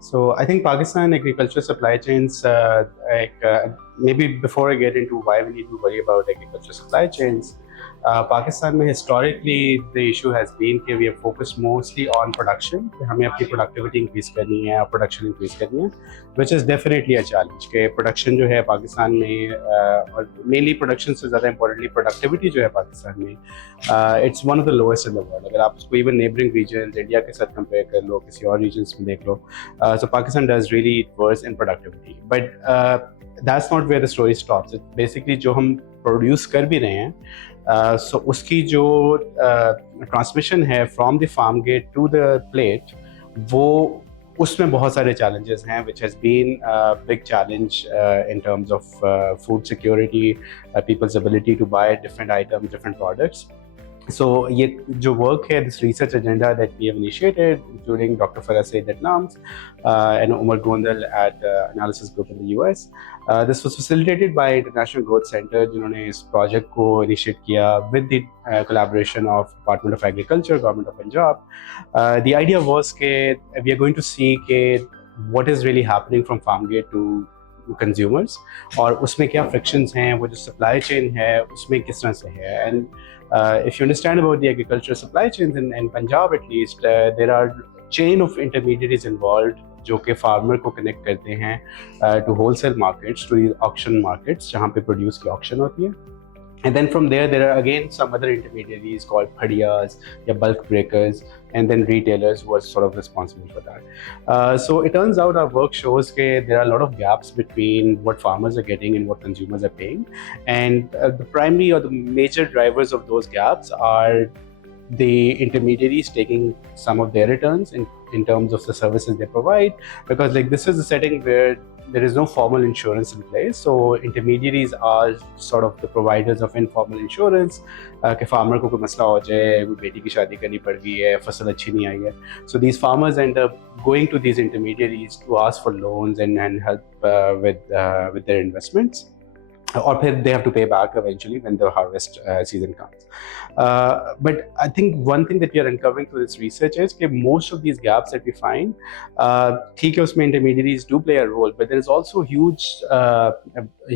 So I think Pakistan agricultural supply chains, maybe before I get into why we need to worry about agricultural supply chains, Pakistan में historically the issue has been कि we have focused mostly on production, कि हमें अपनी productivity increase करनी है और production increase करनी है, which is definitely a challenge कि production जो है पाकिस्तान में और mainly production से ज़्यादा importantly productivity जो है पाकिस्तान में it's one of the lowest in the world. अगर आप उसको even neighboring regions इंडिया के साथ compare कर लो, किसी और regions में देख लो, so Pakistan does really worse in productivity, but that's not where the story stops. It basically जो हम produce कर भी रहे हैं, so उसकी जो ट्रांसमिशन है from the farm gate to the plate, वो उसमें बहुत सारे चैलेंजेस हैं which has been big challenge in terms of food security, people's ability to buy different items, different products. So ये जो work है, this research agenda that we have initiated, including Dr. Farah Said at NAMS and Umar Gondal at Analysis Group in the US, this was facilitated by International Growth Center, जिन्होंने इस project को initiate किया with the collaboration of Department of Agriculture, Government of Punjab. The idea was कि we are going to see कि what is really happening from farm gate to consumers और उसमें क्या frictions हैं, वो जो supply chain है उसमें किस तरह से है. And if you understand about the agricultural supply chains in Punjab at least, there are chain of intermediaries involved जो कि फार्मर को कनेक्ट करते हैं to wholesale markets, to auction markets जहाँ पे प्रोड्यूस की ऑक्शन होती है. And then from there are again some other intermediaries called padiyas, या bulk breakers, and then retailers who are sort of responsible for that. So it turns out our work shows that there are a lot of gaps between what farmers are getting and what consumers are paying. And the primary or the major drivers of those gaps are the intermediaries taking some of their returns in terms of the services they provide, because like this is a setting where there is no formal insurance in place, so intermediaries are sort of the providers of informal insurance कि farmer को कोई मसला हो जाए, वो बेटी की शादी करनी पड़ गई है, फसल अच्छी नहीं आई है, so these farmers end up going to these intermediaries to ask for loans and help with their investments, or they have to pay back eventually when the harvest season comes. But I think one thing that we are uncovering through this research is that most of these gaps that we find, ठीक है उसमें intermediaries do play a role, but there is also a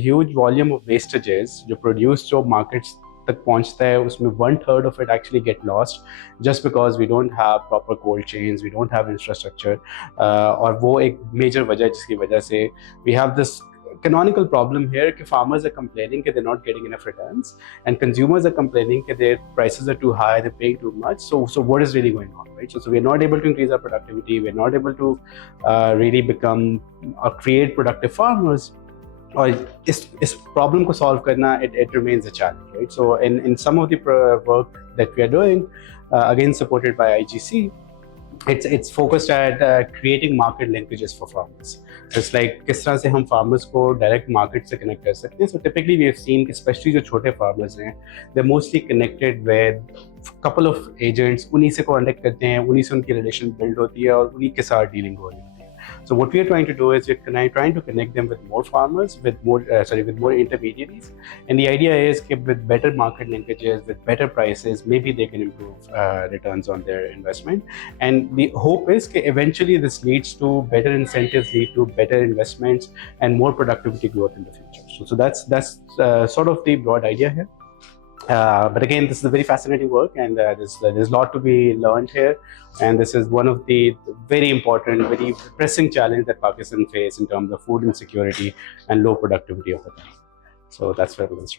huge volume of wastages जो produce जो markets तक पहुंचता है, उसमें 1/3 of it actually get lost just because we don't have proper cold chains, we don't have infrastructure, और वो एक major वजह जिसकी वजह से we have this canonical problem here कि farmers are complaining that they're not getting enough returns and consumers are complaining that their prices are too high, they're paying too much. So what is really going on, right? So we're not able to increase our productivity, we're not able to really become or create productive farmers. और इस problem को solve करना, it remains a challenge, right? So in some of the work that we are doing, again supported by IGC, it's focused at creating market linkages for farmers. So it's like किस तरह से हम farmers को direct market से connect कर सकते हैं. So typically we have seen, especially जो छोटे farmers हैं, they're mostly connected with couple of agents. उन्हीं से contact करते हैं, उन्हीं से उनकी relation build होती है और उन्हीं के साथ dealing हो रही है. So what we are trying to do is we're trying to connect them with more farmers, with more intermediaries. And the idea is that with better market linkages, with better prices, maybe they can improve returns on their investment. And the hope is that eventually this leads to better incentives, lead to better investments and more productivity growth in the future. So that's sort of the broad idea here. But again, this is a very fascinating work, and there's a lot to be learned here. And this is one of the very important, very pressing challenge that Pakistan faces in terms of food insecurity and low productivity of the time. So that's where it is.